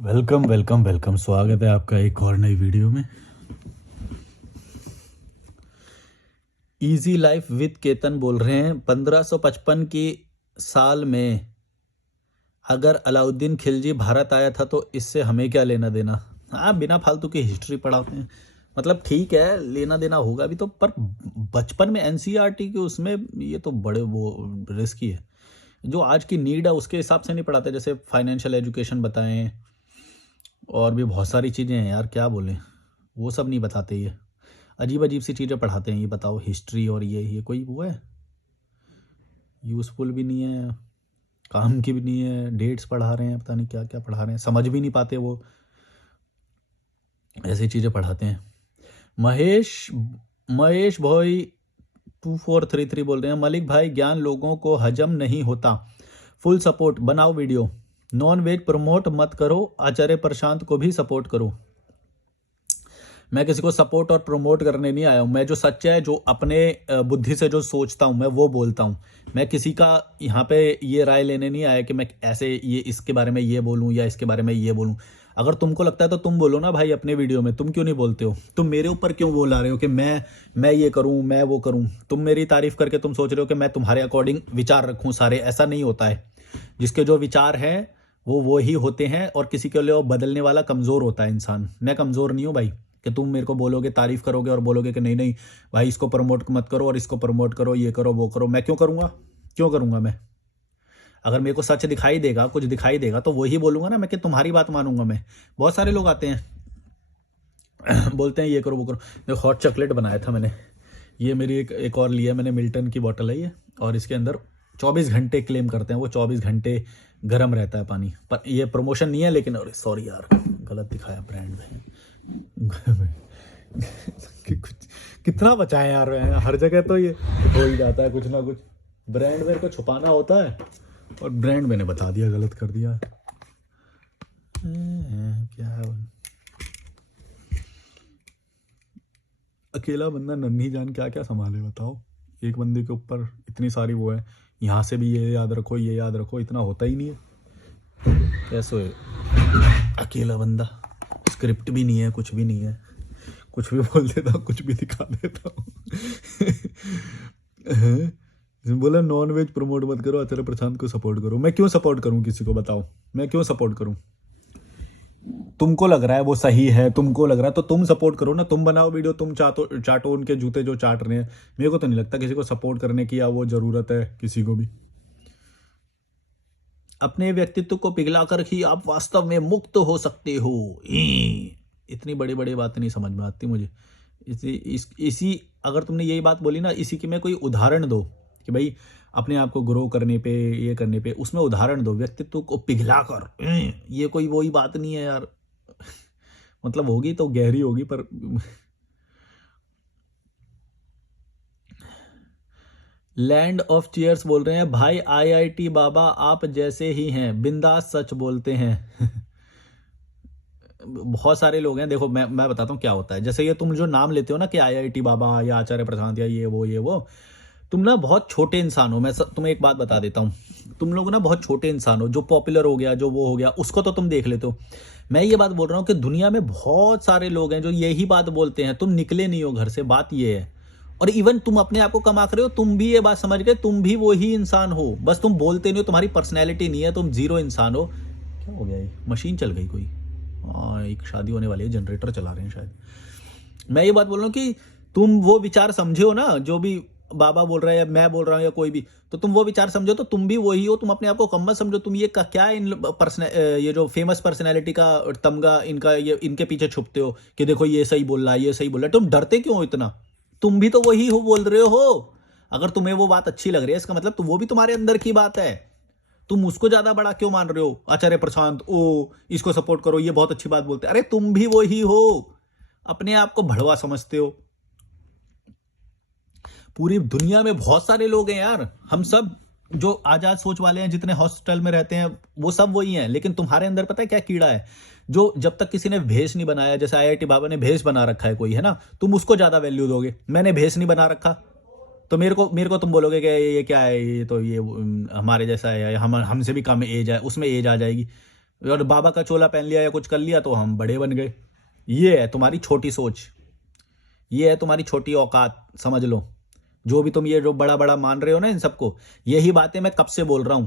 Welcome welcome welcome. स्वागत है आपका एक और नई वीडियो में। इजी लाइफ विद केतन बोल रहे हैं। 1555 की साल में अगर अलाउद्दीन खिलजी भारत आया था तो इससे हमें क्या लेना देना। हाँ, बिना फालतू की हिस्ट्री पढ़ाते हैं। मतलब ठीक है, लेना देना होगा भी तो, पर बचपन में एनसीईआरटी के उसमें ये तो बड़े वो रिस्की है। जो आज की नीड है उसके हिसाब से नहीं पढ़ाते। जैसे फाइनेंशियल एजुकेशन बताएं और भी बहुत सारी चीज़ें हैं यार, क्या बोलें, वो सब नहीं बताते। ये अजीब अजीब सी चीज़ें पढ़ाते हैं। ये बताओ, हिस्ट्री और ये कोई वो है, यूज़फुल भी नहीं है, काम की भी नहीं है। डेट्स पढ़ा रहे हैं, पता नहीं क्या क्या पढ़ा रहे हैं, समझ भी नहीं पाते वो, ऐसी चीज़ें पढ़ाते हैं। महेश महेश भाई 2433 बोल रहे हैं, मलिक भाई ज्ञान लोगों को हजम नहीं होता, फुल सपोर्ट, बनाओ वीडियो। नॉन वेज प्रमोट मत करो, आचार्य प्रशांत को भी सपोर्ट करो। मैं किसी को सपोर्ट और प्रमोट करने नहीं आया हूँ। मैं जो सच है, जो अपने बुद्धि से जो सोचता हूँ मैं वो बोलता हूँ। मैं किसी का यहाँ पे ये राय लेने नहीं आया कि मैं ऐसे ये इसके बारे में ये बोलूँ या इसके बारे में ये बोलूँ। अगर तुमको लगता है तो तुम बोलो ना भाई अपने वीडियो में। तुम क्यों नहीं बोलते हो? तुम मेरे ऊपर क्यों बोला रहे हो कि मैं ये करूँ, मैं वो करूँ? तुम मेरी तारीफ करके तुम सोच रहे हो कि मैं तुम्हारे अकॉर्डिंग विचार रखूँ सारे। ऐसा नहीं होता है। जिसके जो विचार हैं वो ही होते हैं, और किसी के लिए वो बदलने वाला कमज़ोर होता है इंसान। मैं कमज़ोर नहीं हूँ भाई कि तुम मेरे को बोलोगे, तारीफ करोगे और बोलोगे कि नहीं नहीं भाई इसको प्रमोट मत करो और इसको प्रमोट करो, ये करो वो करो। मैं क्यों करूँगा? क्यों करूँगा मैं? अगर मेरे को सच दिखाई देगा, कुछ दिखाई देगा तो वही बोलूँगा ना मैं, कि तुम्हारी बात मानूंगा मैं। बहुत सारे लोग आते हैं बोलते हैं ये करो वो करो। देखो, हॉट चॉकलेट बनाया था मैंने। ये मेरी एक और लिया मैंने, मिल्टन की बोतल है ये, और इसके अंदर 24 घंटे क्लेम करते हैं वो, 24 घंटे गर्म रहता है पानी। पर ये प्रमोशन नहीं है, लेकिन अरे सॉरी यार, गलत दिखाया ब्रांड में कितना बचाएं यार, हर जगह तो ये हो ही जाता है कुछ ना कुछ। ब्रांड मेरे को छुपाना होता है और ब्रांड मैंने बता दिया, गलत कर दिया। क्या है, अकेला बंदा नन्ही जान क्या क्या संभाले बताओ। एक बंदे के ऊपर इतनी सारी वो है, यहाँ से भी ये याद रखो, ये याद रखो, इतना होता ही नहीं है। कैसे अकेला बंदा, स्क्रिप्ट भी नहीं है, कुछ भी नहीं है, कुछ भी बोल देता हूँ, कुछ भी दिखा देता हूँ बोला नॉन वेज प्रमोट मत करो, आचार्य प्रशांत को सपोर्ट करो। मैं क्यों सपोर्ट करूँ किसी को, बताओ? मैं क्यों सपोर्ट करूँ? तुमको लग रहा है वो सही है, तुमको लग रहा है तो तुम सपोर्ट करो ना। तुम बनाओ वीडियो, तुम चाटो उनके जूते जो चाट रहे हैं। मेरे को तो नहीं लगता किसी को सपोर्ट करने की या वो जरूरत है किसी को भी। अपने व्यक्तित्व को पिघलाकर ही आप वास्तव में मुक्त हो सकते हो। इतनी बड़ी बड़ी बातें नहीं समझ में आती मुझे। इसी अगर तुमने यही बात बोली ना, इसी की मैं कोई उदाहरण दो कि भाई अपने आप को ग्रो करने पे, ये करने पे, उसमें उदाहरण दो। व्यक्तित्व को पिघला कर, ये कोई वही बात नहीं है यार। मतलब होगी तो गहरी होगी, पर लैंड ऑफ चीयर्स बोल रहे हैं, भाई आईआईटी बाबा आप जैसे ही हैं, बिंदास सच बोलते हैं बहुत सारे लोग हैं। देखो, मैं बताता हूँ क्या होता है। जैसे ये तुम जो नाम लेते हो ना कि आईआईटी बाबा या आचार्य प्रशांत या ये वो, तुम ना बहुत छोटे इंसान हो। मैं तुम्हें एक बात बता देता हूँ, तुम लोग ना बहुत छोटे इंसान हो। जो पॉपुलर हो गया, जो वो हो गया, उसको तो तुम देख लेते हो। मैं ये बात बोल रहा हूँ कि दुनिया में बहुत सारे लोग हैं जो यही बात बोलते हैं। तुम निकले नहीं हो घर से, बात ये है। और इवन तुम अपने आप को कम आंक रहे हो, तुम भी ये बात समझ गए, तुम भी वही इंसान हो, बस तुम बोलते नहीं हो। तुम्हारी पर्सनैलिटी नहीं है, तुम जीरो इंसान हो। क्या हो गया, ये मशीन चल गई कोई? हाँ, एक शादी होने वाली है, जनरेटर चला रहे हैं शायद। मैं ये बात बोल रहा हूँ कि तुम वो विचार समझे हो ना, जो भी बाबा बोल रहा है या मैं बोल रहा हूँ या कोई भी, तो तुम वो विचार समझो तो तुम भी वही हो। तुम अपने आप को कम मत समझो। तुम ये क्या ये जो फेमस पर्सनैलिटी का तमगा इनका, ये इनके पीछे छुपते हो कि देखो ये सही बोल रहा है, ये सही बोल रहा है। तुम डरते क्यों हो इतना? तुम भी तो वही हो बोल रहे हो। अगर तुम्हें वो बात अच्छी लग रही है, इसका मतलब तो वो भी तुम्हारे अंदर की बात है। तुम उसको ज्यादा बड़ा क्यों मान रहे हो? आचार्य प्रशांत, ओ इसको सपोर्ट करो, ये बहुत अच्छी बात बोलते हैं। अरे तुम भी वही हो, अपने आप को भड़वा समझते हो। पूरी दुनिया में बहुत सारे लोग हैं यार। हम सब जो आजाद सोच वाले हैं, जितने हॉस्टल में रहते हैं, वो सब वही हैं। लेकिन तुम्हारे अंदर पता है क्या कीड़ा है? जो जब तक किसी ने भेष नहीं बनाया, जैसे आईआईटी बाबा ने भेष बना रखा है कोई, है ना, तुम उसको ज्यादा वैल्यू दोगे। मैंने भेष नहीं बना रखा तो मेरे को तुम बोलोगे कि ये क्या है, ये तो ये हमारे जैसा है, हम हमसे भी कम एज है, उसमें एज आ जाएगी। और बाबा का चोला पहन लिया या कुछ कर लिया तो हम बड़े बन गए। ये है तुम्हारी छोटी सोच, ये है तुम्हारी छोटी औकात, समझ लो। जो भी तुम ये जो बड़ा बड़ा मान रहे हो ना इन सबको, यही बातें मैं कब से बोल रहा हूं।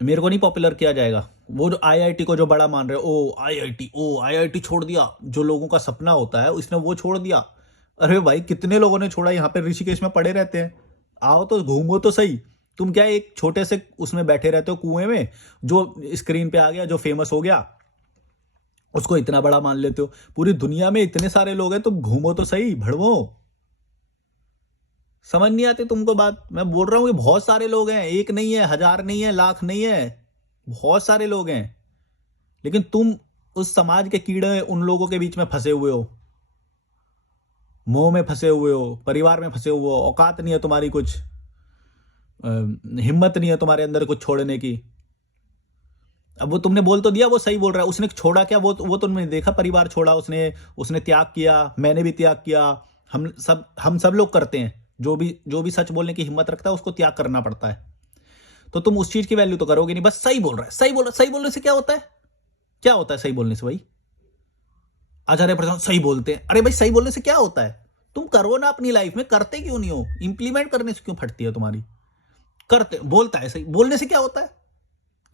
मेरे को नहीं पॉपुलर किया जाएगा। वो जो आईआईटी को जो बड़ा मान रहे हो, ओ आईआईटी छोड़ दिया, जो लोगों का सपना होता है उसने वो छोड़ दिया। अरे भाई कितने लोगों ने छोड़ा, यहाँ पे ऋषिकेश में पड़े रहते हैं। आओ तो घूमो तो सही। तुम क्या एक छोटे से उसमें बैठे रहते हो कुएं में, जो स्क्रीन पे आ गया, जो फेमस हो गया, उसको इतना बड़ा मान लेते हो। पूरी दुनिया में इतने सारे लोग हैं, तुम घूमो तो सही भड़वो। समझ नहीं आती तुमको बात। मैं बोल रहा हूँ कि बहुत सारे लोग हैं, एक नहीं है, हजार नहीं है, लाख नहीं है, बहुत सारे लोग हैं। लेकिन तुम उस समाज के कीड़े उन लोगों के बीच में फंसे हुए हो, मोह में फंसे हुए हो, परिवार में फंसे हुए हो। औकात नहीं है तुम्हारी कुछ, हिम्मत नहीं है तुम्हारे अंदर कुछ छोड़ने की। अब वो तुमने बोल तो दिया वो सही बोल रहा है, उसने छोड़ा क्या? वो तुमने देखा, परिवार छोड़ा उसने, उसने त्याग किया, मैंने भी त्याग किया। हम सब लोग करते हैं। जो भी सच बोलने की हिम्मत रखता है उसको त्याग करना पड़ता है। तो तुम उस चीज की वैल्यू तो करोगे नहीं। बस सही बोल रहा है, सही बोल रहा है। सही बोलने से क्या होता है? क्या होता है सही बोलने से भाई? आचार्य प्रधान सही बोलते हैं। अरे भाई सही बोलने से क्या होता है? तुम करो ना अपनी लाइफ में, करते क्यों नहीं हो? इंप्लीमेंट करने से क्यों फटती है तुम्हारी? करते बोलता है सही बोलने से क्या होता है?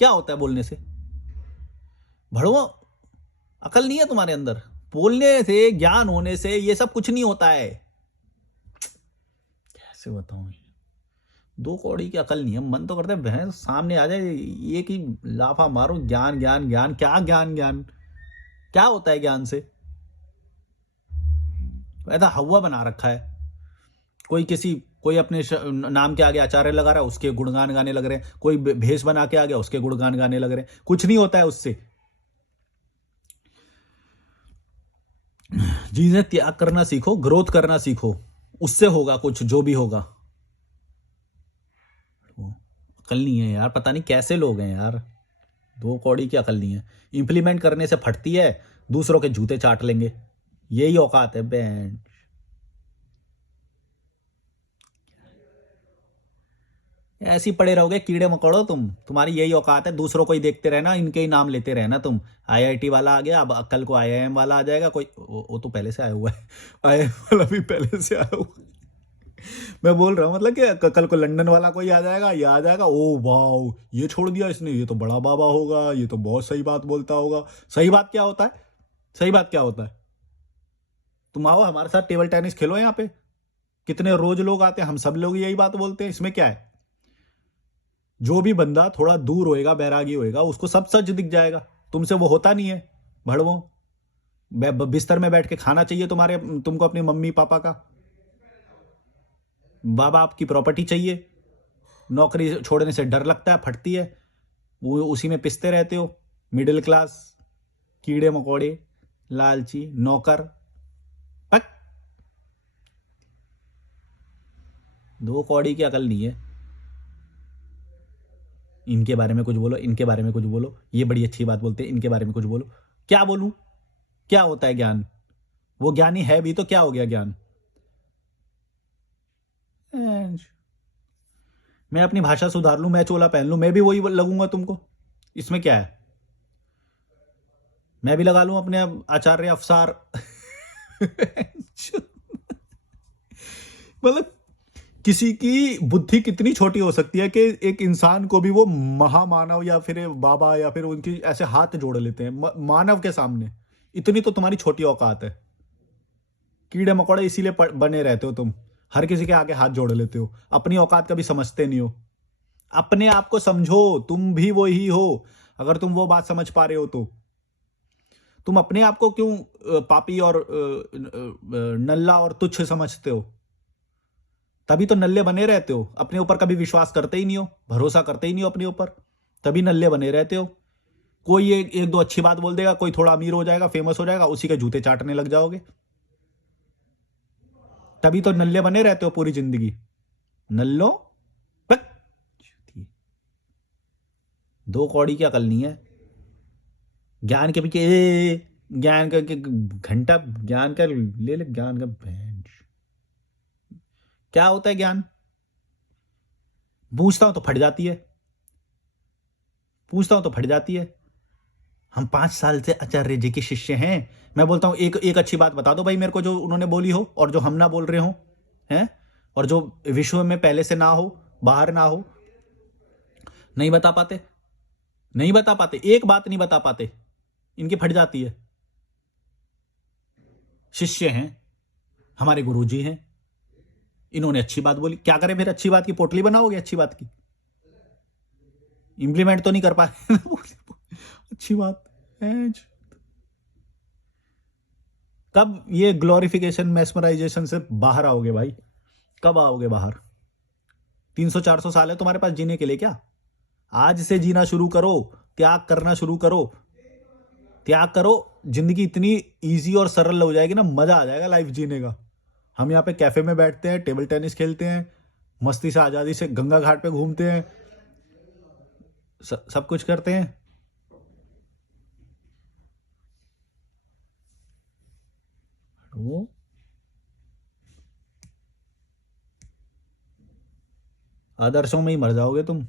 क्या होता है बोलने से? भड़वा, अकल नहीं है तुम्हारे अंदर? बोलने से, ज्ञान होने से ये सब कुछ नहीं होता है। कैसे बताऊं? दो कौड़ी की अकल नहीं है। मन तो करता है भैंस सामने आ जाए, एक ही लाफा मारो। ज्ञान ज्ञान ज्ञान, क्या ज्ञान ज्ञान? क्या होता है ज्ञान से? ऐसा हवा बना रखा है। कोई अपने नाम के आगे आचार्य लगा रहा है, उसके गुणगान गाने लग रहे हैं। कोई भेष बना के आ गया, उसके गुणगान गाने लग रहे हैं। कुछ नहीं होता है उससे। चीजें त्याग करना सीखो, ग्रोथ करना सीखो, उससे होगा कुछ, जो भी होगा। अकल नहीं है यार, पता नहीं कैसे लोग हैं यार। दो कौड़ी की अकल नहीं है। इंप्लीमेंट करने से फटती है, दूसरों के जूते चाट लेंगे। यही औकात है बैंड। ऐसे ही पड़े रहोगे कीड़े मकोड़ो तुम। तुम्हारी यही औकात है, दूसरों को ही देखते रहना, इनके ही नाम लेते रहना तुम। आईआईटी वाला आ गया, अब कल को आईआईएम वाला आ जाएगा कोई। वो तो पहले से आया हुआ है। आईआईएम वाला भी पहले से आया हुआ है। मैं बोल रहा हूँ मतलब कि कल को लंदन वाला कोई आ जाएगा, ये आ जाएगा, ओ वाओ ये छोड़ दिया इसने, ये तो बड़ा बाबा होगा, ये तो बहुत सही बात बोलता होगा। सही बात क्या होता है? सही बात क्या होता है? तुम आओ हमारे साथ टेबल टेनिस खेलो यहाँ पे। कितने रोज लोग आते हैं, हम सब लोग यही बात बोलते हैं, इसमें क्या है? जो भी बंदा थोड़ा दूर होएगा, बैरागी होएगा, उसको सब सच दिख जाएगा। तुमसे वो होता नहीं है भड़वो। बिस्तर में बैठ के खाना चाहिए तुमको अपनी मम्मी पापा का। बाबा आपकी प्रॉपर्टी चाहिए। नौकरी छोड़ने से डर लगता है, फटती है, वो उसी में पिसते रहते हो। मिडिल क्लास, कीड़े मकोड़े, लालची नौकर। पक, दो कौड़ी की अकल नहीं है। इनके बारे में कुछ बोलो, इनके बारे में कुछ बोलो, ये बड़ी अच्छी बात बोलते हैं, इनके बारे में कुछ बोलो। क्या बोलूं? क्या होता है ज्ञान? वो ज्ञानी है भी तो क्या हो गया ज्ञान? मैं अपनी भाषा सुधार लूं, मैं चोला पहन लूं, मैं भी वही लगूंगा तुमको। इसमें क्या है? मैं भी लगा लूं अपने आचार्य अफसार। मतलब किसी की बुद्धि कितनी छोटी हो सकती है कि एक इंसान को भी वो महामानव या फिर बाबा या फिर उनकी ऐसे हाथ जोड़ लेते हैं मानव के सामने। इतनी तो तुम्हारी छोटी औकात है। कीड़े मकोड़े इसीलिए बने रहते हो तुम। हर किसी के आगे हाथ जोड़ लेते हो, अपनी औकात कभी समझते नहीं हो। अपने आप को समझो, तुम भी वही हो। अगर तुम वो बात समझ पा रहे हो तो तुम अपने आप को क्यों पापी और नल्ला और तुच्छ समझते हो? तभी तो नल्ले बने रहते हो, अपने ऊपर कभी विश्वास करते ही नहीं हो, भरोसा करते ही नहीं हो अपने ऊपर। तभी नल्ले बने रहते हो। कोई एक दो अच्छी बात बोल देगा, कोई थोड़ा अमीर हो जाएगा, फेमस हो जाएगा, उसी के जूते चाटने लग जाओगे। तभी तो नल्ले बने रहते हो पूरी जिंदगी। नल्लो, बक। दो कौड़ी की अकल नहीं है। ज्ञान के पीछे ज्ञान का घंटा, ज्ञान का ले ले, ज्ञान का भैंस। क्या होता है ज्ञान? पूछता हूं तो फट जाती है। पूछता हूँ तो फट जाती है। हम 5 साल से आचार्य जी के शिष्य हैं। मैं बोलता हूँ एक अच्छी बात बता दो भाई मेरे को, जो उन्होंने बोली हो और जो हम ना बोल रहे हो, हैं, और जो विश्व में पहले से ना हो, बाहर ना हो। नहीं बता पाते, नहीं बता पाते, एक बात नहीं बता पाते, इनकी फट जाती है। शिष्य हैं, हमारे गुरुजी हैं, इन्होंने अच्छी बात बोली, क्या करें फिर? अच्छी बात की पोटली बनाओगे? अच्छी बात की इंप्लीमेंट तो नहीं कर पाए। अच्छी बात है। कब ये ग्लोरिफिकेशन मेस्मराइजेशन से बाहर आओगे भाई? कब आओगे बाहर? 300-400 साल है तुम्हारे पास जीने के लिए क्या? आज से जीना शुरू करो, त्याग करना शुरू करो, त्याग करो। जिंदगी इतनी इजी और सरल हो जाएगी ना, मजा आ जाएगा लाइफ जीने का। हम यहाँ पे कैफे में बैठते हैं, टेबल टेनिस खेलते हैं, मस्ती से आजादी से गंगा घाट पे घूमते हैं, सब कुछ करते हैं। वो आदर्शों में ही मर जाओगे तुम,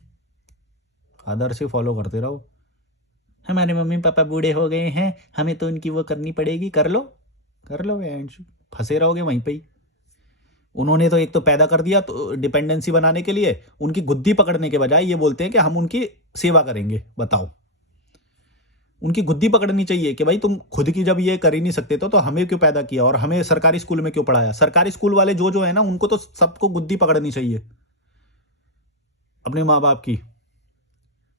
आदर्श ही फॉलो करते रहो। हमारे मम्मी पापा बूढ़े हो गए हैं, हमें तो उनकी वो करनी पड़ेगी। कर लो, कर लो, फंसे रहोगे वहीं पे ही। उन्होंने तो एक तो पैदा कर दिया तो डिपेंडेंसी बनाने के लिए, उनकी गुद्दी पकड़ने के बजाय ये बोलते हैं कि हम उनकी सेवा करेंगे। बताओ, उनकी गुद्दी पकड़नी चाहिए कि भाई तुम खुद की जब ये कर ही नहीं सकते तो हमें क्यों पैदा किया और हमें सरकारी स्कूल में क्यों पढ़ाया? सरकारी स्कूल वाले जो है ना, उनको तो सबको गुद्दी पकड़नी चाहिए अपने माँ बाप की।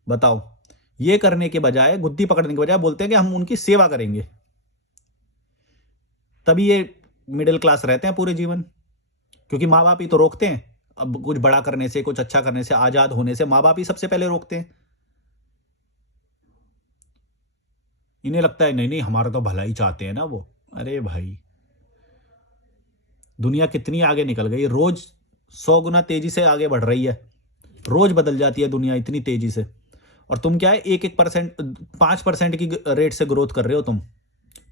बताओ, ये करने के बजाय, गुद्दी पकड़ने के बजाय बोलते हैं कि हम उनकी सेवा करेंगे। तभी ये मिडिल क्लास रहते हैं पूरे जीवन, क्योंकि माँ बाप ही तो रोकते हैं। अब कुछ बड़ा करने से, कुछ अच्छा करने से, आजाद होने से माँ बाप ही सबसे पहले रोकते हैं। इन्हें लगता है नहीं नहीं हमारा तो भला ही चाहते हैं ना वो। अरे भाई, दुनिया कितनी आगे निकल गई, रोज 100 गुना तेजी से आगे बढ़ रही है, रोज बदल जाती है दुनिया इतनी तेजी से। और तुम क्या है, 1% 5% की रेट से ग्रोथ कर रहे हो तुम।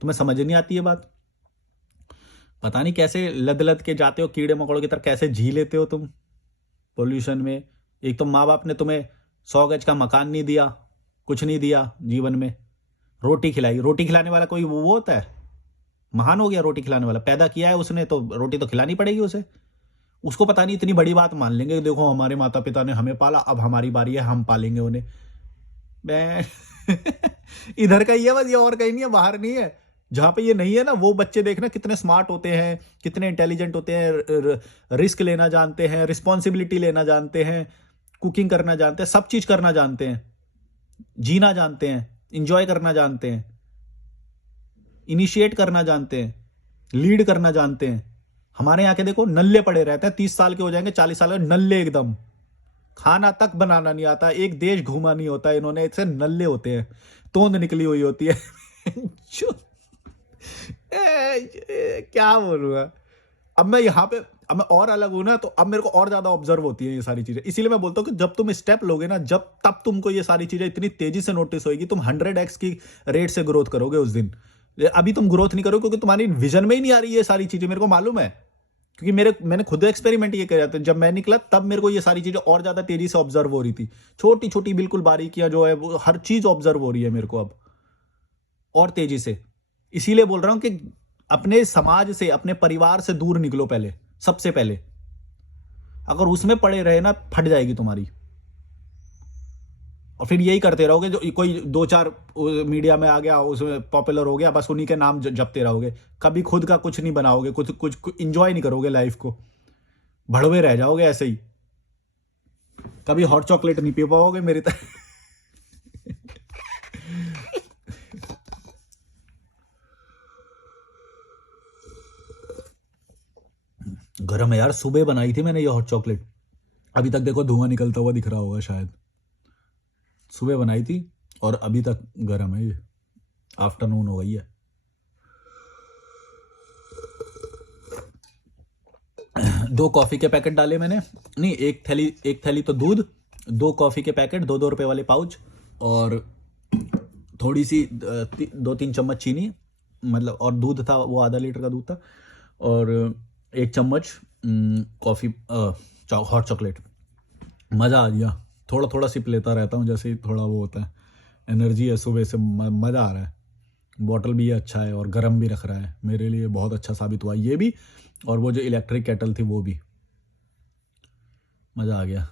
तुम्हें समझ नहीं आती है बात। पता नहीं कैसे लद लद के जाते हो कीड़े मकोड़ों की तरह, कैसे जी लेते हो तुम पोल्यूशन में। एक तो माँ बाप ने तुम्हें 100 गज का मकान नहीं दिया, कुछ नहीं दिया जीवन में, रोटी खिलाई। रोटी खिलाने वाला कोई वो होता है? महान हो गया रोटी खिलाने वाला? पैदा किया है उसने तो रोटी तो खिलानी पड़ेगी उसे। उसको पता नहीं इतनी बड़ी बात मान लेंगे, देखो हमारे माता पिता ने हमें पाला, अब हमारी बारी है, हम पालेंगे उन्हें। मैं इधर का ही है बस, ये और कहीं नहीं है, बाहर नहीं है। जहां पे ये नहीं है ना, वो बच्चे देखना कितने स्मार्ट होते हैं, कितने इंटेलिजेंट होते हैं, रिस्क लेना जानते हैं, रिस्पॉन्सिबिलिटी लेना जानते हैं, कुकिंग करना जानते हैं, सब चीज करना जानते हैं, जीना जानते हैं, इंजॉय करना जानते हैं, इनिशिएट करना जानते हैं, लीड करना जानते हैं। हमारे यहाँ के देखो नल्ले पड़े रहते हैं, 30 साल के हो जाएंगे, 40 साल के नल्ले एकदम, खाना तक बनाना नहीं आता, एक देश घूमा नहीं होता इन्होंने, इतने नल्ले होते हैं, तोंद निकली हुई होती है। जो क्या बोलूंगा। अब मैं यहाँ पे, अब मैं और अलग हूं ना, तो अब मेरे को और ज्यादा ऑब्जर्व होती है ये सारी चीजें। इसीलिए मैं बोलता हूँ कि जब तुम स्टेप लोगे ना, जब तब तुमको ये सारी चीजें इतनी तेजी से नोटिस होगी, तुम 100x की रेट से ग्रोथ करोगे उस दिन। अभी तुम ग्रोथ नहीं करोगे क्योंकि तुम्हारी विजन में ही नहीं आ रही ये सारी चीजें, मेरे को मालूम है। क्योंकि मैंने खुद एक्सपेरिमेंट ये किया था, जब मैं निकला तब मेरे को ये सारी चीजें और ज्यादा तेजी से ऑब्जर्व हो रही थी। छोटी छोटी बिल्कुल बारीकियां जो है वो हर चीज ऑब्जर्व हो रही है मेरे को अब और तेजी से। इसीलिए बोल रहा हूं कि अपने समाज से, अपने परिवार से दूर निकलो पहले, सबसे पहले। अगर उसमें पड़े रहे ना, फट जाएगी तुम्हारी। और फिर यही करते रहोगे, जो कोई 2-4 मीडिया में आ गया, उसमें पॉपुलर हो गया, बस उन्हीं के नाम जपते रहोगे। कभी खुद का कुछ नहीं बनाओगे, कुछ इंजॉय नहीं करोगे लाइफ को, भड़वे रह जाओगे ऐसे ही। कभी हॉट चॉकलेट नहीं पी पाओगे मेरी तरह। गरम है यार, सुबह बनाई थी मैंने ये हॉट चॉकलेट, अभी तक देखो धुआं निकलता हुआ दिख रहा होगा शायद। सुबह बनाई थी और अभी तक गर्म है ये, आफ्टरनून हो गई है। दो कॉफी के पैकेट डाले मैंने, नहीं एक थैली तो दूध, 2 कॉफी के पैकेट, 2-2 रुपए वाले पाउच, और थोड़ी सी 2-3 चम्मच चीनी, मतलब, और दूध था वो आधा लीटर का दूध था, और 1 चम्मच कॉफी हॉट चॉकलेट। मज़ा आ गया, थोड़ा थोड़ा सिप लेता रहता हूँ जैसे ही थोड़ा वो होता है। एनर्जी है सुबह से, मज़ा आ रहा है। बॉटल भी ये अच्छा है और गर्म भी रख रहा है, मेरे लिए बहुत अच्छा साबित हुआ ये भी, और वो जो इलेक्ट्रिक केटल थी वो भी। मज़ा आ गया।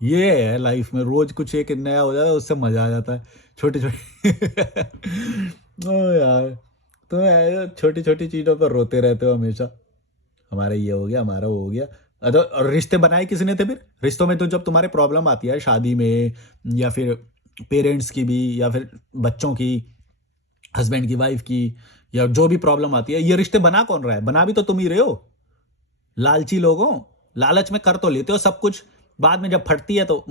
ये है लाइफ में, रोज कुछ एक नया हो जाता है, उससे मज़ा आ जाता है। छोटी छोटी ओ यार, तो छोटी छोटी चीज़ों पर रोते रहते हो हमेशा, हमारा ये हो गया, हमारा वो हो गया। और रिश्ते बनाए किसने थे फिर? रिश्तों में तो जब तुम्हारे प्रॉब्लम आती है शादी में, या फिर पेरेंट्स की भी, या फिर बच्चों की, हस्बैंड की, वाइफ की, या जो भी प्रॉब्लम आती है, ये रिश्ते बना कौन रहा है? बना भी तो तुम ही रहे हो। लालची लोगों, लालच में कर तो लेते हो सब कुछ, बाद में जब फटती है तो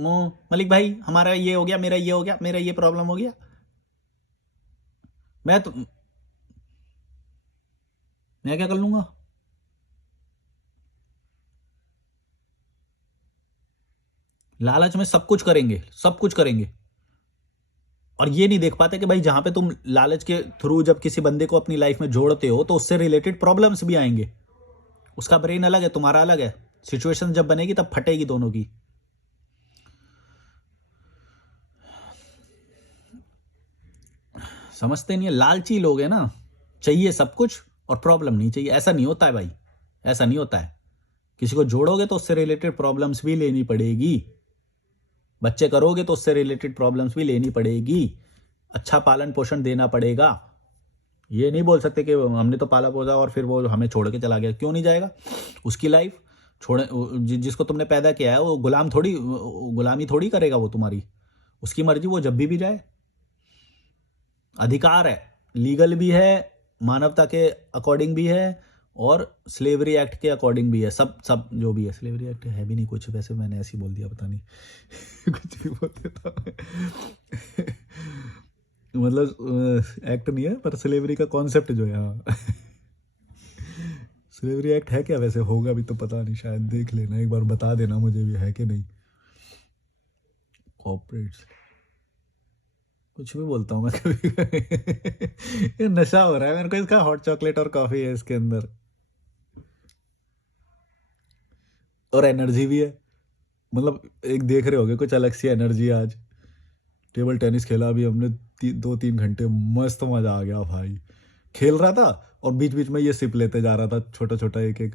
मलिक भाई हमारा ये हो गया, मेरा ये हो गया, मेरा ये प्रॉब्लम हो गया। मैं तो मैं क्या कर लूंगा? लालच में सब कुछ करेंगे, सब कुछ करेंगे, और ये नहीं देख पाते कि भाई जहां पे तुम लालच के थ्रू जब किसी बंदे को अपनी लाइफ में जोड़ते हो तो उससे रिलेटेड प्रॉब्लम्स भी आएंगे। उसका ब्रेन अलग है, तुम्हारा अलग है। सिचुएशन जब बनेगी तब फटेगी दोनों की। समझते नहीं है, लालची लोग है ना, चाहिए सब कुछ और प्रॉब्लम नहीं चाहिए। ऐसा नहीं होता है भाई, ऐसा नहीं होता है। किसी को जोड़ोगे तो उससे रिलेटेड प्रॉब्लम्स भी लेनी पड़ेगी, बच्चे करोगे तो उससे रिलेटेड प्रॉब्लम्स भी लेनी पड़ेगी, अच्छा पालन पोषण देना पड़ेगा। ये नहीं बोल सकते कि हमने तो पाला पोसा और फिर वो हमें छोड़ के चला गया। क्यों नहीं जाएगा? उसकी लाइफ छोड़े, जिसको तुमने पैदा किया है वो गुलामी थोड़ी करेगा वो तुम्हारी। उसकी मर्जी, वो जब भी जाए। अधिकार है, लीगल भी है, मानवता के अकॉर्डिंग भी है, और स्लेवरी एक्ट के अकॉर्डिंग भी है। सब सब जो भी है, स्लेवरी एक्ट है भी नहीं कुछ, वैसे मैंने ऐसे ही बोल दिया, पता नहीं कुछ भी बोल देता मैं। मतलब एक्ट नहीं है, पर स्लेवरी का कॉन्सेप्ट जो है, हाँ। स्लेवरी एक्ट है क्या वैसे? होगा भी तो पता नहीं, शायद देख लेना एक बार, बता देना मुझे भी है कि नहीं। कॉर्पोरेट्स, कुछ भी बोलता हूँ मैं कभी कभी। ये नशा हो रहा है मेरे को इसका, हॉट चॉकलेट और कॉफी है इसके अंदर, और एनर्जी भी है। मतलब एक देख रहे होगे, कुछ अलग सी एनर्जी आज। टेबल टेनिस खेला अभी हमने, 2-3 घंटे, मस्त मजा आ गया भाई। खेल रहा था और बीच बीच में ये सिप लेते जा रहा था, छोटा छोटा एक एक।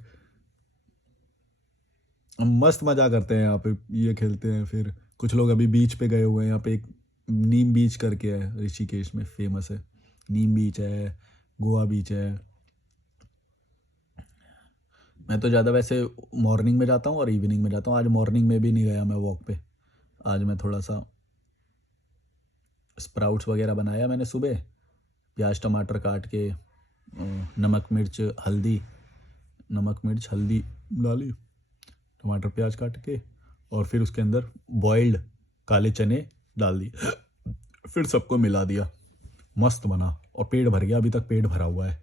हम मस्त मजा करते हैं यहाँ पे, ये खेलते हैं। फिर कुछ लोग अभी बीच पे गए हुए हैं, यहाँ पे एक नीम बीच करके है, ऋषिकेश में फेमस है। नीम बीच है, गोवा बीच है। मैं तो ज़्यादा वैसे मॉर्निंग में जाता हूँ और इवनिंग में जाता हूँ। आज मॉर्निंग में भी नहीं गया मैं वॉक पे। आज मैं थोड़ा सा स्प्राउट्स वगैरह बनाया मैंने सुबह, प्याज टमाटर काट के, नमक मिर्च हल्दी, नमक मिर्च हल्दी डाली, टमाटर प्याज काट के, और फिर उसके अंदर बॉइल्ड काले चने डाल दिए, फिर सबको मिला दिया। मस्त बना और पेट भर गया, अभी तक पेट भरा हुआ है,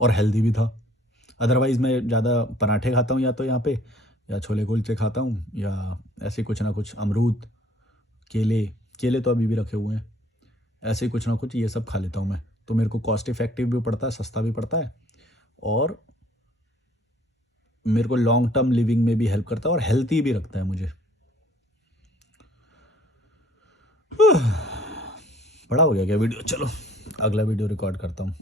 और हेल्दी भी था। अदरवाइज़ मैं ज़्यादा पराठे खाता हूँ या तो यहाँ पे, या छोले कुलचे खाता हूँ, या ऐसे कुछ ना कुछ, अमरूद, केले। केले तो अभी भी रखे हुए हैं। ऐसे ही कुछ ना कुछ ये सब खा लेता हूँ मैं, तो मेरे को कॉस्ट इफेक्टिव भी पड़ता है, सस्ता भी पड़ता है, और मेरे को लॉन्ग टर्म लिविंग में भी हेल्प करता है, और हेल्थी भी रखता है मुझे। बड़ा हो गया क्या वीडियो? चलो अगला वीडियो रिकॉर्ड करता हूँ।